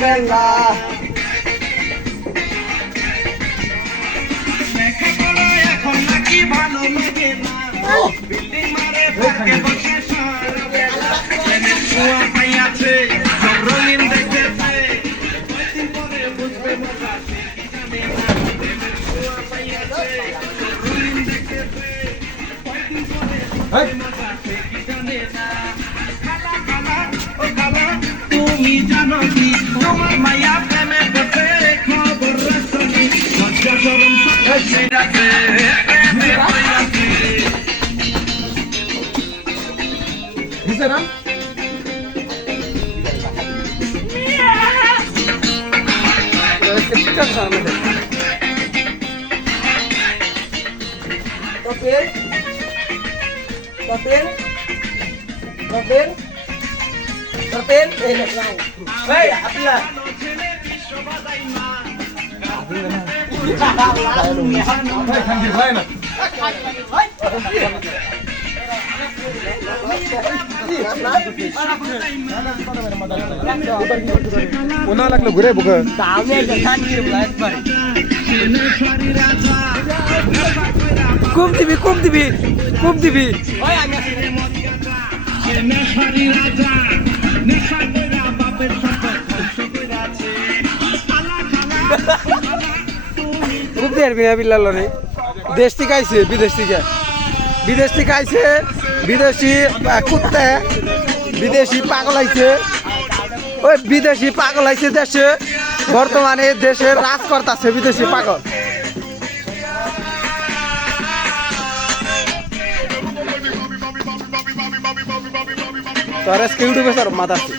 বেলা এখন নাকি ভালো লাগে না বিল্ডিং মারে ফাঁকে বসে সারা বেলা কুয়া পাইয়াছে সব রঙিন দেখতেছে কয়দিন পরে বুঝবে মজা সে কি জানে না কুয়া পাইয়াছে সব রঙিন দেখতেছে কয়দিন পরে বুঝবে মজা সে কি জানে না খালা খালা ও খালা তুমি জানো কি তোমার মায়া প্রেমে পড়ছে খবর রাখনি লজ্জা শরম সব ছেড়াছে দিছে না Topil, Topil, Topil, Topil, lang. Hey, Abdullah. पुन्हा लागलं घुरे बघ Kum TV. খুব দেখবি না বিল্লাল রে দেশ থেকে আইছে বিদেশ থেকে আইছে বিদেশি কুত্তে বিদেশি পাগল আইছে ওই বিদেশি পাগল আইছে দেশে বর্তমানে দেশে রাজ করতেছে বিদেশি পাগল তোর আজকে ইউটিউবে স্যার মাথা আছে